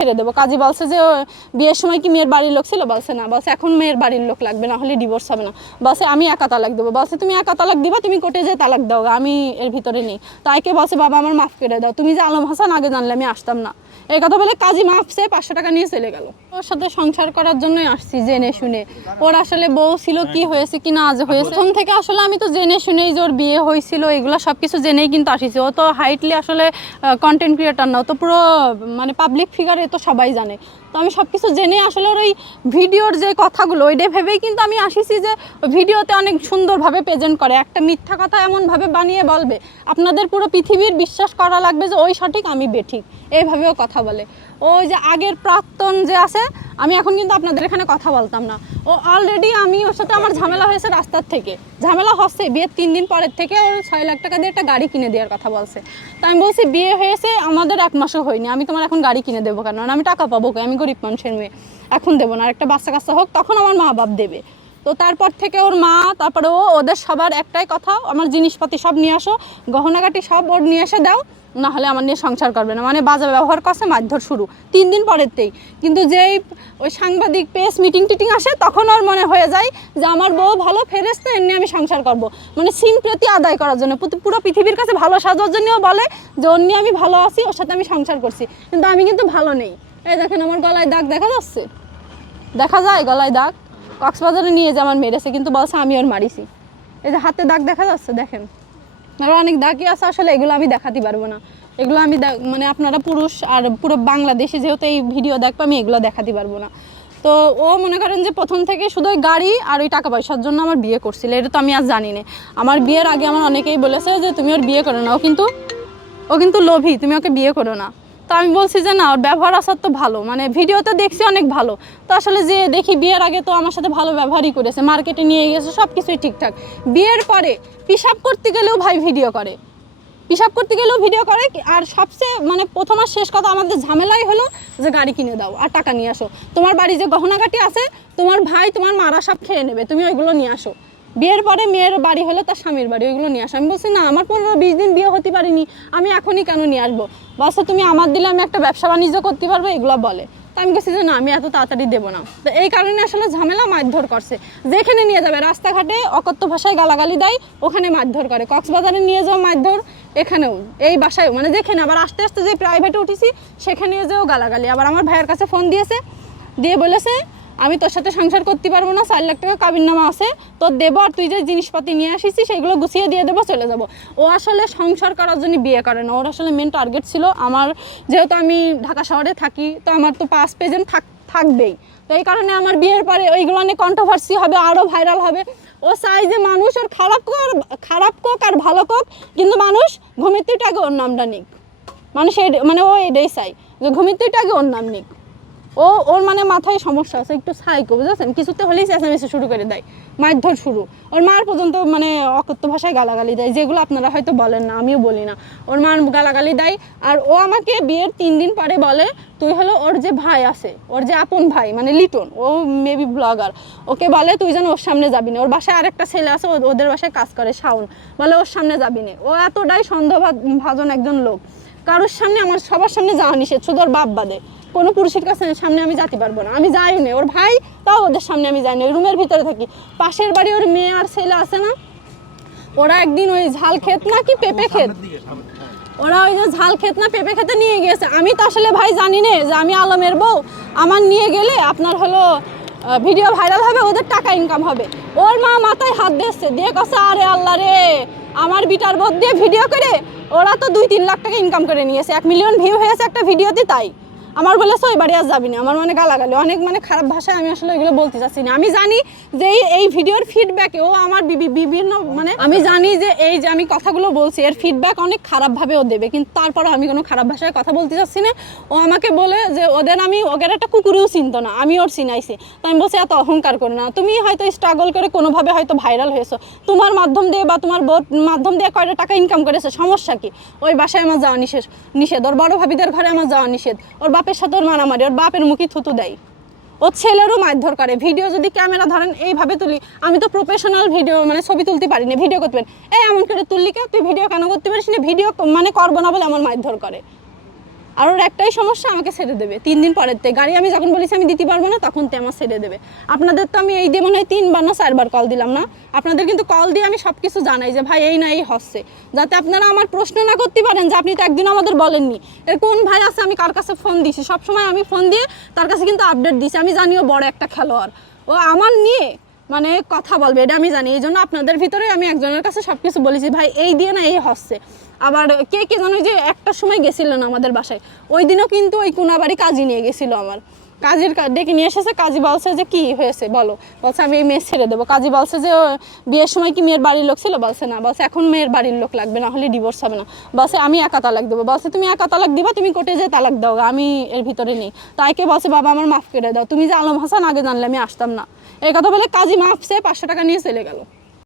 ছেড়ে দেবো। কাজী বলছে যে, বিয়ের সময় কি মেয়ের বাড়ির লোক ছিল? বলছে, না, বলছে, এখন মেয়ের বাড়ির লোক লাগবে, না হলে ডিভোর্স হবে না। বলছে, আমি একা তালাক দেবো। বলছে, তুমি একা তালাক দিবা, তুমি কোর্টে যে তালাক দাও, আমি এর ভিতরে নেই। তাইকে বলছে, বাবা, আমার মাফ করে দাও। তুমি যে আলম হাসান, আগে জানলে আমি আসতাম না। এই কথা বলে কাজী মাফছে পাঁচশো টাকা নিয়ে চলে গেল। ওর সাথে সংসার করার জন্যই আসছি জেনে শুনে। ওর আসলে বউ ছিল কি হয়েছে কি না আজ হয়েছে। প্রথম থেকে আসলে আমি তো জেনে শুনেই যে ওর বিয়ে হয়েছিল এগুলো সব কিছু জেনেই কিন্তু আসিছি। ও তো হাইটলি আসলে কন্টেন্ট ক্রিয়েটার না ও তো পুরো মানে পাবলিক ফিগার এ তো সবাই জানে। তো আমি সব কিছু জেনে আসলে ওর ওই ভিডিওর যে কথাগুলো, ওইটা ভেবেই কিন্তু আমি আসিছি যে ভিডিওতে অনেক সুন্দরভাবে প্রেজেন্ট করে, একটা মিথ্যা কথা এমনভাবে বানিয়ে বলবে। আপনাদের পুরো পৃথিবীর বিশ্বাস করা লাগবে যে ওই সঠিক, আমি বেঠিক। এইভাবেও কথা বলে। ওই যে আগের প্রাক্তন যে আছে আমি এখন কিন্তু আপনাদের এখানে কথা বলতাম না। ও অলরেডি আমি ওর সাথে আমার ঝামেলা হয়েছে রাস্তার থেকে। ঝামেলা হচ্ছে, বিয়ের তিন দিন পরের থেকে ওর ছয় লাখ টাকা দিয়ে একটা গাড়ি কিনে দেওয়ার কথা বলছে। তা আমি বলছি, বিয়ে হয়েছে, আমাদের এক মাসও হয়নি। আমি তোমার এখন গাড়ি কিনে দেবো কেন? আমি টাকা পাবো কে আমি গরিব মানুষের মেয়ে। এখন দেবো না। আর একটা বাচ্চা কাচ্চা হোক, তখন আমার মা বাপ দেবে। তো তারপর থেকে ওর মা, তারপরে ও, ওদের সবার একটাই কথা, আমার জিনিসপাতি সব নিয়ে আসো, গহনাগাটি সব ওর নিয়ে এসে দাও না হলে আমার নিয়ে সংসার করবে না। মানে বাজে ব্যবহার করছে, মারধর শুরু। তিন দিন পরেরতেই কিন্তু যেই ওই সাংবাদিক প্রেস মিটিং টিটিং আসে, তখন ওর মনে হয়ে যায় যে আমার বউ ভালো ফেরেস্তে এমনি আমি সংসার করব। মানে সিম প্রতি আদায় করার জন্য। পুরো- পৃথিবীর কাছে ভালো সাজার জন্যও বলে যে ওর নিয়ে আমি ভালো আছি, ওর সাথে আমি সংসার করছি। কিন্তু আমি কিন্তু ভালো নেই। এই দেখেন আমার গলায় দাগ দেখা যাচ্ছে? দেখা যায় গলায় দাগ? কক্সবাজারে নিয়ে যে আমার মেরেছে কিন্তু বলছে আমি ওর মারিছি। এই যে হাতে দাগ দেখা যাচ্ছে, দেখেন। আরও অনেক দাগই আছে, আসলে এগুলো আমি দেখাতে পারব না। এগুলো আমি মানে আপনারা পুরুষ আর পুরো বাংলাদেশে যেহেতু এই ভিডিও দেখব, আমি এগুলো দেখাতে পারব না। তো ও মনে করেন যে প্রথম থেকে শুধু ওই গাড়ি আর ওই টাকা পয়সার জন্য আমার বিয়ে করছিল, এটা তো আমি আর জানি না। আমার বিয়ের আগে আমার অনেকেই বলেছে যে তুমি ওর বিয়ে করো না, ও কিন্তু ও কিন্তু লোভী, তুমি ওকে বিয়ে করো না। তো আমি বলছি যে না, ওর ব্যবহার আসার তো ভালো। মানে ভিডিওতে দেখছি অনেক ভালো। তো আসলে যে দেখি বিয়ের আগে তো আমার সাথে ভালো ব্যবহারই করেছে। মার্কেটে নিয়ে গেছে সব কিছুই ঠিকঠাক। বিয়ের পরে পিসাব করতে গেলেও ভাই ভিডিও করে। পিসাব করতে গেলেও ভিডিও করে আর সবচেয়ে মানে প্রথম আর শেষ কথা আমাদের ঝামেলাই হলো যে গাড়ি কিনে দাও আর টাকা নিয়ে আসো। তোমার বাড়ি যে গহনাগাটি আছে, তোমার ভাই তোমার মারা সব খেয়ে নেবে। তুমি ওইগুলো নিয়ে আসো। বিয়ের পরে মেয়ের বাড়ি হলো তার স্বামীর বাড়ি, ওইগুলো নিয়ে আসো। আমি বলছি, না, আমার পনেরো বিশ দিন বিয়ে হতে পারিনি, আমি এখনই কেন নিয়ে আসব? বলছে, তুমি আমার দিলে আমি একটা ব্যবসা বাণিজ্য করতে পারব? এগুলো বলে। তো আমি বলছি যে, না, আমি এত তাড়াতাড়ি দেবো না। তো এই কারণে আসলে ঝামেলা মারধর করছে। যেখানে নিয়ে যাবে, রাস্তাঘাটে অকথ্য ভাষায় গালাগালি দেয়, ওখানে মারধর করে। কক্সবাজারে নিয়ে যাও মারধর, এখানেও, এই বাসায় মানে যেখানে, আবার আস্তে আস্তে যে প্রাইভেটে উঠেছি, সেখানে যেও গালাগালি। আবার আমার ভাইয়ের কাছে ফোন দিয়েছে, দিয়ে বলেছে আমি তোর সাথে সংসার করতে পারব না, চার লাখ টাকা কাবির নামা আছে, তোর দেবো আর তুই যে জিনিসপাতি নিয়ে আসিস, সেগুলো গুছিয়ে দিয়ে দেবো, চলে যাব। ও আসলে সংসার করার জন্য বিয়ে করে না, ওর আসলে মেন টার্গেট ছিল আমার, যেহেতু আমি ঢাকা শহরে থাকি, তো আমার তো পাস পেজেন্ট থাক, থাকবেই। তো এই কারণে আমার বিয়ের পরে ওইগুলো নিয়ে কন্ট্রোভার্সি হবে আরও ভাইরাল হবে। ও চাই যে মানুষ ওর খারাপ কোক আর খারাপ কোক আর ভালো কোক, কিন্তু মানুষ ঘুমিত্রিটাকে ওর নামটা নিক। মানুষ মানে ও এটাই চাই যে ঘুমিত্রিটাকে ওর নাম নিক। ও, ওর মানে মাথায় সমস্যা আছে, একটু সাইকো বুঝেছেন? কিছুতে হলেই চেঁচামেচি শুরু করে দেয়, মারধর শুরু। ওর মার পর্যন্ত মানে অকথ্য ভাষায় গালাগালি দেয়, যেগুলো আপনারা হয়তো বলেন না, আমিও বলি না। ওর মার গালাগালি দেয়, আর ও আমাকে বিয়ের তিন দিন পরে বলে, তুই হলো ওর যে ভাই আছে, ওর যে আপন ভাই মানে লিটন, ও মেবি ব্লগার ওকে বলে তুই যেন ওর সামনে যাবি না। ওর বাসায় আরেকটা ছেলে আছে ওদের বাসায় কাজ করে, শাওন, বলে ওর সামনে যাবি না। ও এতটাই সন্দেহ ভাজন একজন লোক, কারোর সামনে আমার, সবার সামনে যাওয়া নিষেধ, শুধু ওর বাপ বাদে। কোনো পুরুষের কাছে সামনে আমি যেতে পারব না। আমি যাই না। ওর ভাই তাও ওদের সামনে আমি যাই না। রুমের ভিতরে থাকি। পাশের বাড়ি ওর মেয়ে আর ছেলে আছে না? ওরা একদিন ওই ঝাল ক্ষেত না কি পেঁপে ক্ষেত? ওরা ওই যে ঝাল ক্ষেত না পেঁপে খেতে নিয়ে গেছে আমি তো আসলে ভাই জানি না যে আমি আলমের বউ। আমার নিয়ে গেলে আপনার হলো ভিডিও ভাইরাল হবে ওদের টাকা ইনকাম হবে। ওর মা মাথায় হাত দিচ্ছে দিয়ে কছে আরে আল্লাহ রে আমার বিটার বোধ দিয়ে ভিডিও করে ওরা তো দুই তিন লাখ টাকা ইনকাম করে নিয়েছে। এক মিলিয়ন ভিউ হয়েছে একটা ভিডিওতে তাই। আমার বলে ওই বাড়ি আর যাবি না। আমার মানে গালাগালি। অনেক মানে খারাপ ভাষায় আমি আসলে এগুলো বলতে চাচ্ছি না। আমি জানি যে এই ভিডিওর ফিডব্যাকে ও আমার বিভি- বিভিন্ন মানে আমি জানি যে এই যে আমি কথাগুলো বলছি, এর ফিডব্যাক অনেক খারাপভাবে ও দেবে। কিন্তু তারপরে আমি কোনো খারাপ ভাষায় কথা বলতে চাচ্ছি না। ও আমাকে বলে যে ওদের আমি ওদের একটা কুকুরেও চিনতো না। আমি ওর চিনাইছি। তো আমি বলছি, এত অহংকার করো না। তুমি হয়তো স্ট্রাগল করে কোনোভাবে হয়তো ভাইরাল হয়েছো। তোমার মাধ্যম দিয়ে বা তোমার বোর মাধ্যম দিয়ে কয়টা টাকা ইনকাম করেছে? সমস্যা কি? ওই বাসায় আমার যাওয়া নিষেধ নিষেধ। ওর বড় ভাবিদের ঘরে আমার যাওয়া নিষেধ। ওর বাপের সাথে ওর মারামারি, ওর বাপের মুখে থুতু দেয়। ও ছেলেরও মারধর করে। ভিডিও যদি ক্যামেরা ধরেন, এইভাবে তুলি। আমি তো প্রফেশনাল ভিডিও মানে ছবি তুলতে পারি না ভিডিও করতে পারি এই এমন করে তুললি কেউ তুই ভিডিও কেন করতে পারিস না? ভিডিও মানে করব না বলে আমার মারধর করে। আর ওর একটাই সমস্যা, আমাকে ছেড়ে দেবে। তিন দিন পরের থেকে। গাড়ি আমি যখন বলেছি আমি দিতে পারব না, তখন তে আমার ছেড়ে দেবে। আপনাদের তো আমি এই দিয়ে মনে হয় তিনবার না চারবার কল দিলাম না? আপনাদের কিন্তু কল দিয়ে আমি সব কিছু জানাই যে, ভাই, এই না, এই হচ্ছে। যাতে আপনারা আমার প্রশ্ন না করতে পারেন যে, আপনি তো একদিন আমাদের বলেননি। এর কোন ভাই আছে, আমি কার কাছে ফোন দিছি? সবসময় আমি ফোন দিয়ে তার কাছে কিন্তু আপডেট দিছি। আমি জানিও বড় একটা খেলোয়াড়। ও আমার নিয়ে মানে কথা বলবে, এটা আমি জানি এই জন্য আপনাদের ভিতরে আমি একজনের কাছে সব কিছু বলেছি, ভাই, এই দিয়ে না এই হচ্ছে। আবার কে কে জানো যে একটা সময় গেছিলেন আমাদের বাসায়, ওই দিনও কিন্তু ওই কুনাবাড়ি কাজী নিয়ে গেছিল আমার। কাজের ডেকে নিয়ে এসেছে, কাজী বলছে যে কি হয়েছে বলো। বলছে, আমি এই মেয়ে ছেড়ে দেবো। কাজী বলছে যে, বিয়ের সময় কি মেয়ের বাড়ির লোক ছিল? বলছে, না। বলছে, এখন মেয়ের বাড়ির লোক লাগবে, না হলে ডিভোর্স হবে না। বলছে, আমি একা তালাক দেবো। বলছে, তুমি একা তালাক দিবা, তুমি কোর্টে যে তালাক দাও, আমি এর ভিতরে নেই। তাইকে বলছে, বাবা, আমার মাফ করে দাও। তুমি যে আলম হাসান, আগে জানলে আমি আসতাম না। এই কথা বলে কাজী মাফ সে পাঁচশো টাকা নিয়ে চলে গেল।